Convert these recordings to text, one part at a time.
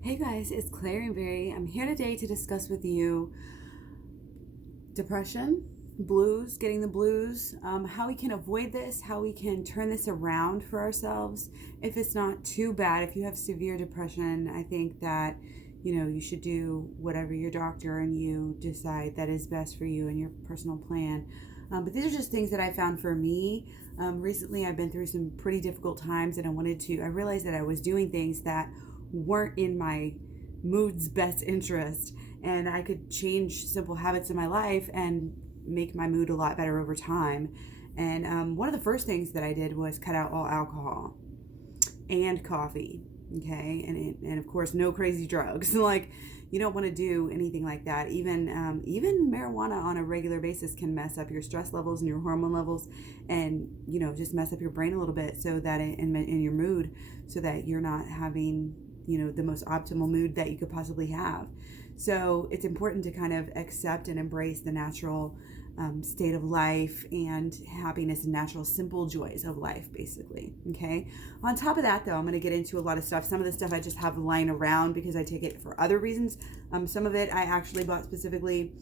Hey guys, it's KlaireeBerry. I'm here today to discuss with you depression, blues, getting the blues, how we can avoid this, how we can turn this around for ourselves. If it's not too bad, if you have severe depression, I think that you should do whatever your doctor and you decide that is best for you and your personal plan. But these are just things that I found for me. Recently, I've been through some pretty difficult times, and I realized that I was doing things that weren't in my mood's best interest, and I could change simple habits in my life and make my mood a lot better over time. And one of the first things that I did was cut out all alcohol and coffee. Okay, and of course, no crazy drugs. Like, you don't want to do anything like that. Even marijuana on a regular basis can mess up your stress levels and your hormone levels, and just mess up your brain a little bit, so that in your mood, so that you're not having the most optimal mood that you could possibly have. So it's important to kind of accept and embrace the natural state of life and happiness and natural simple joys of life, basically. Okay, on top of that, though, I'm going to get into a lot of stuff. Some of the stuff I just have lying around because I take it for other reasons. Some of it I actually bought specifically,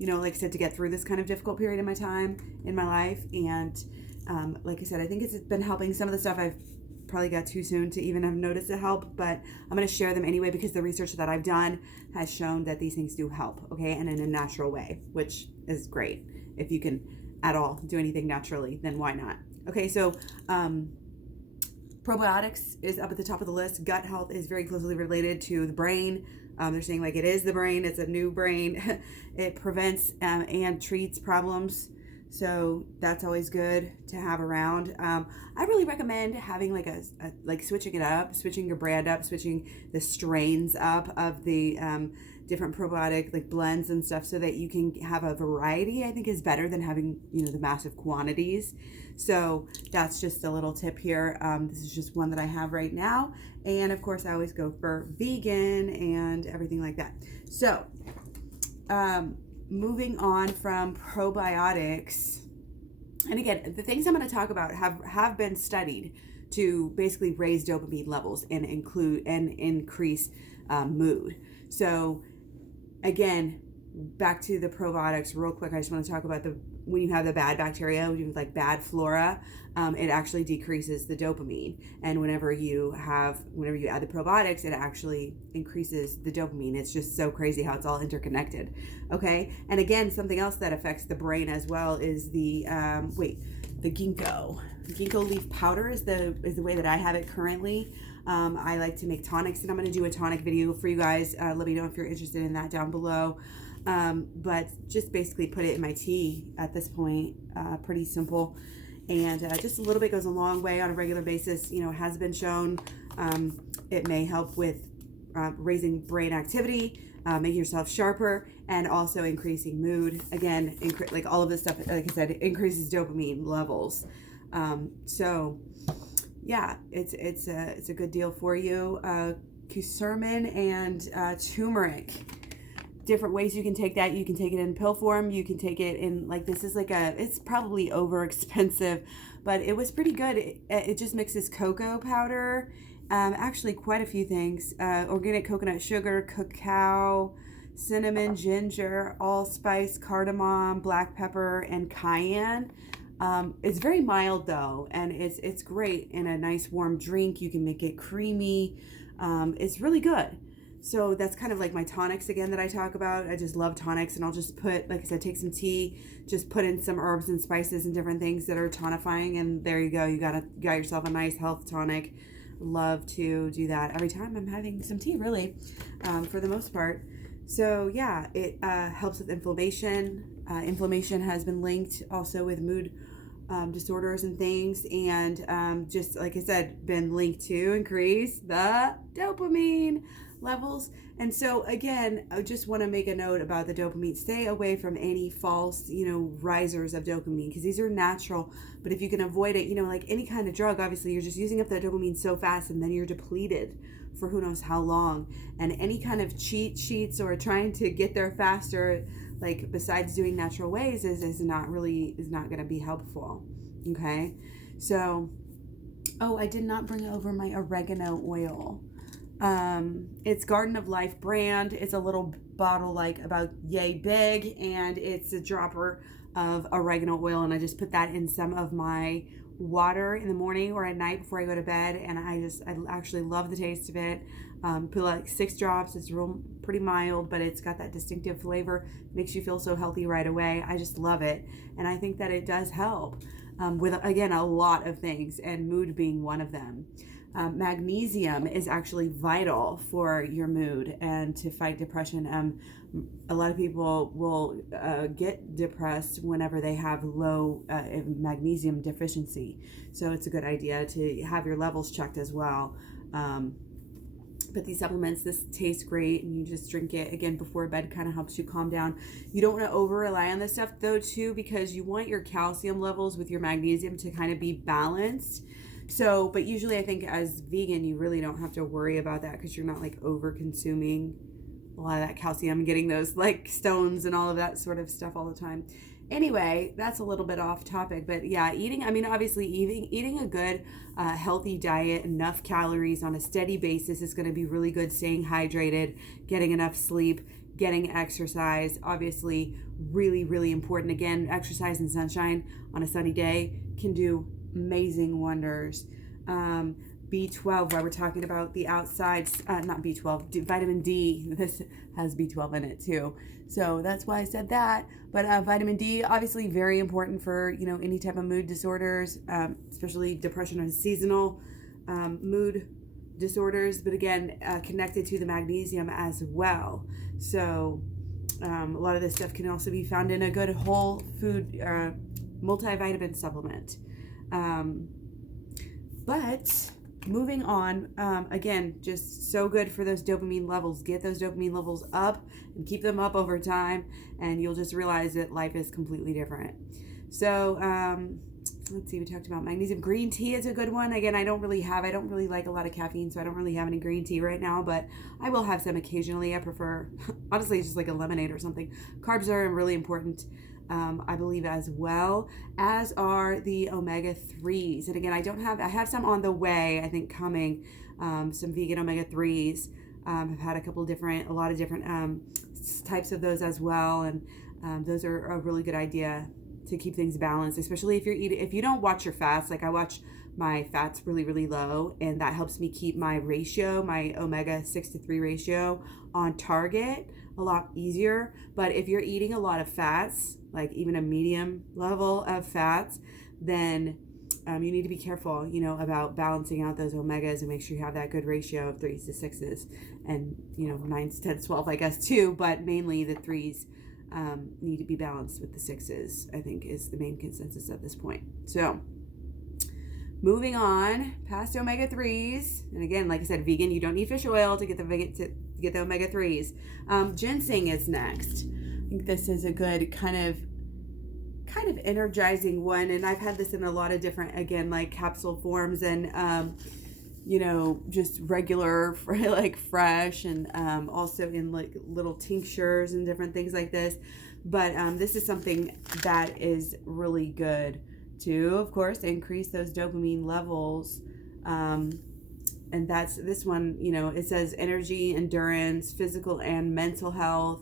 like I said, to get through this kind of difficult period in my time in my life. And like I said, I think it's been helping. Some of the stuff I've probably got too soon to even have noticed it help, but I'm going to share them anyway because the research that I've done has shown that these things do help, okay, and in a natural way, which is great. If you can at all do anything naturally, then why not? Okay, so probiotics is up at the top of the list. Gut health is very closely related to the brain. They're saying like it is the brain, it's a new brain. It prevents and treats problems. So that's always good to have around. I really recommend having like switching it up, switching your brand up, switching the strains up of the different probiotic like blends and stuff, so that you can have a variety. I think is better than having the massive quantities. So that's just a little tip here. This is just one that I have right now, and of course I always go for vegan and everything like that. So moving on from probiotics, and again, the things I'm going to talk about have been studied to basically raise dopamine levels and increase mood. So again, back to the probiotics real quick. I just want to talk about when you have the bad bacteria, when you have like bad flora, it actually decreases the dopamine. And whenever you add the probiotics, it actually increases the dopamine. It's just so crazy how it's all interconnected. Okay. And again, something else that affects the brain as well is the ginkgo. Ginkgo leaf powder is the way that I have it currently. I like to make tonics, and I'm going to do a tonic video for you guys. Let me know if you're interested in that down below. But just basically put it in my tea at this point. Pretty simple. And just a little bit goes a long way on a regular basis. Has been shown. It may help with raising brain activity, making yourself sharper, and also increasing mood. Again, like all of this stuff, like I said, it increases dopamine levels. So yeah, it's a good deal for you. Curcumin and turmeric. Different ways you can take that. You can take it in pill form. You can take it in it's probably over expensive, but it was pretty good. It just mixes cocoa powder, actually quite a few things, organic coconut sugar, cacao, cinnamon, ginger, allspice, cardamom, black pepper, and cayenne. It's very mild though, and it's great in a nice warm drink. You can make it creamy. It's really good. So that's kind of like my tonics again that I talk about. I just love tonics, and I'll just put, like I said, take some tea, just put in some herbs and spices and different things that are tonifying, and there you go. You got yourself a nice health tonic. Love to do that every time I'm having some tea, really, for the most part. So yeah, it helps with inflammation. Inflammation has been linked also with mood disorders and things, and just like I said, been linked to increase the dopamine levels. And so again, I just want to make a note about the dopamine. Stay away from any false risers of dopamine, because these are natural. But if you can avoid it, like any kind of drug, obviously you're just using up that dopamine so fast, and then you're depleted for who knows how long. And any kind of cheat sheets or trying to get there faster, like besides doing natural ways, is not going to be helpful. Okay, so I did not bring over my oregano oil. It's Garden of Life brand. It's a little bottle like about yay big, and it's a dropper of oregano oil, and I just put that in some of my water in the morning or at night before I go to bed, and I actually love the taste of it. Put like 6 drops. It's pretty mild, but it's got that distinctive flavor. Makes you feel so healthy right away. I just love it, and I think that it does help with, again, a lot of things, and mood being one of them. Magnesium is actually vital for your mood and to fight depression. A lot of people will get depressed whenever they have low magnesium deficiency. So it's a good idea to have your levels checked as well. But these supplements, this tastes great, and you just drink it again before bed. Kind of helps you calm down. You don't want to over rely on this stuff though too, because you want your calcium levels with your magnesium to kind of be balanced. So, but usually I think as vegan, you really don't have to worry about that because you're not like over consuming a lot of that calcium, getting those like stones and all of that sort of stuff all the time. Anyway, that's a little bit off topic, but yeah, obviously eating a good, healthy diet, enough calories on a steady basis is going to be really good. Staying hydrated, getting enough sleep, getting exercise, obviously really, really important. Again, exercise and sunshine on a sunny day can do amazing wonders. B12, while we're talking about the outsides, not B12, vitamin D. This has B12 in it too. So that's why I said that. But vitamin D, obviously very important for, any type of mood disorders, especially depression and seasonal mood disorders. But again, connected to the magnesium as well. So a lot of this stuff can also be found in a good whole food multivitamin supplement. But moving on, again, just so good for those dopamine levels. Get those dopamine levels up and keep them up over time, and you'll just realize that life is completely different. So, let's see, we talked about magnesium. Green tea is a good one. Again, I don't really like a lot of caffeine, so I don't really have any green tea right now, but I will have some occasionally. I prefer, honestly, just like a lemonade or something. Carbs are really important. I believe as well, as are the omega-3s. And again, I have some on the way, I think coming, some vegan omega-3s. I've had a lot of different types of those as well. And those are a really good idea to keep things balanced, especially if you don't watch your fats. Like I watch my fats really, really low, and that helps me keep my omega 6-3 ratio on target a lot easier. But if you're eating a lot of fats, like even a medium level of fats, then you need to be careful, about balancing out those omegas and make sure you have that good ratio of 3s to 6s and, 9s, 10s, 12, I guess too, but mainly the 3s need to be balanced with the 6s, I think is the main consensus at this point. So moving on past omega-3s, and again, like I said, vegan, you don't need fish oil to get the omega-3s. Ginseng is next. I think this is a good kind of energizing one, and I've had this in a lot of different, again, like capsule forms and just regular, like fresh, and also in like little tinctures and different things like this. But this is something that is really good to, of course, increase those dopamine levels. And that's this one, it says energy, endurance, physical and mental health.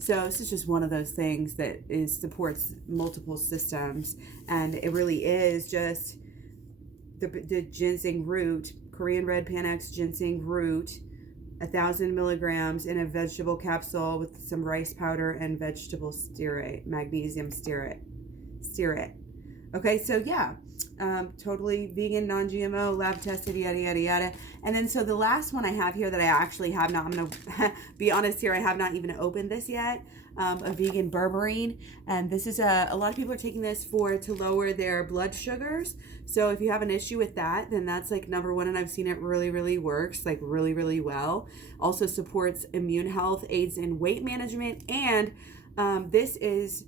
So this is just one of those things that supports multiple systems. And it really is just the ginseng root, Korean red panax ginseng root, 1,000 milligrams in a vegetable capsule with some rice powder and vegetable stearate, magnesium stearate. Okay, so yeah, totally vegan, non-GMO, lab tested, yada, yada, yada. And then so the last one I have here that I actually have not, I'm going to be honest here, I have not even opened this yet, a vegan berberine. And this is a lot of people are taking this to lower their blood sugars. So if you have an issue with that, then that's like number one. And I've seen it really, really works, like really, really well. Also supports immune health, aids in weight management. And this is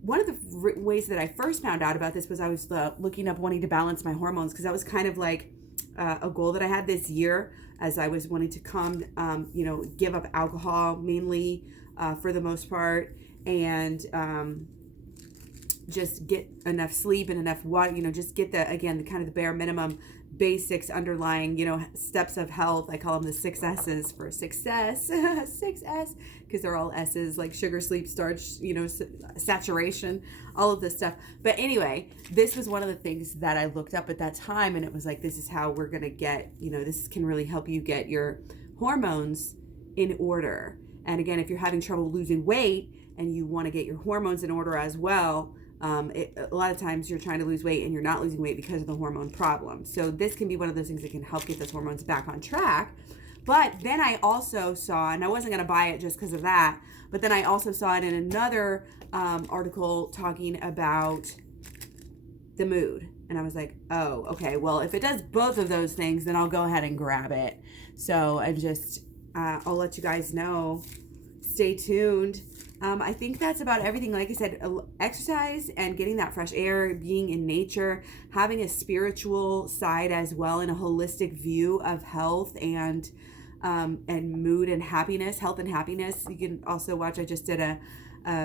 one of the ways that I first found out about this was I was looking up wanting to balance my hormones, because that was kind of like a goal that I had this year as I was wanting to give up alcohol mainly for the most part, and just get enough sleep and enough water, just get the kind of the bare minimum basics underlying, steps of health. I call them the 6 S's for success. 6S, because they're all S's, like sugar, sleep, starch, saturation, all of this stuff. But anyway, this was one of the things that I looked up at that time, and it was like, this is how we're going to get, this can really help you get your hormones in order. And again, if you're having trouble losing weight and you want to get your hormones in order as well, a lot of times you're trying to lose weight and you're not losing weight because of the hormone problem. So this can be one of those things that can help get those hormones back on track. But then I also saw, and I wasn't going to buy it just because of that, but then I also saw it in another article talking about the mood. And I was like, oh, okay, well, if it does both of those things, then I'll go ahead and grab it. So I'll let you guys know. Stay tuned. I think that's about everything. Like I said, exercise and getting that fresh air, being in nature, having a spiritual side as well, and a holistic view of health and mood and happiness, health and happiness. You can also watch, I just did a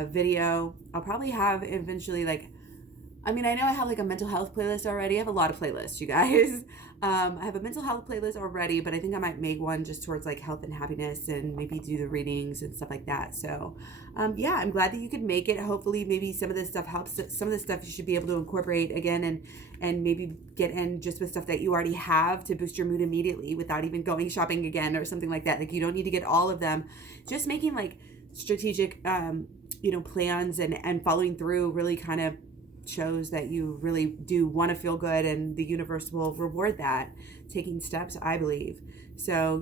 video. I'll probably have eventually I know I have a mental health playlist already. I have a lot of playlists, you guys. I have a mental health playlist already, but I think I might make one just towards health and happiness and maybe do the readings and stuff like that. So, I'm glad that you could make it. Hopefully, maybe some of this stuff helps. Some of this stuff you should be able to incorporate again and maybe get in just with stuff that you already have to boost your mood immediately without even going shopping again or something like that. You don't need to get all of them. Just making strategic, plans and following through really kind of shows that you really do want to feel good, and the universe will reward that, taking steps, I believe. So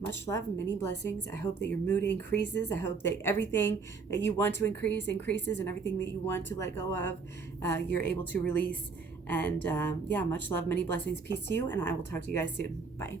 much love, many blessings. I hope that your mood increases. I hope that everything that you want to increases, and everything that you want to let go of, you're able to release. And much love, many blessings, peace to you, and I will talk to you guys soon. Bye.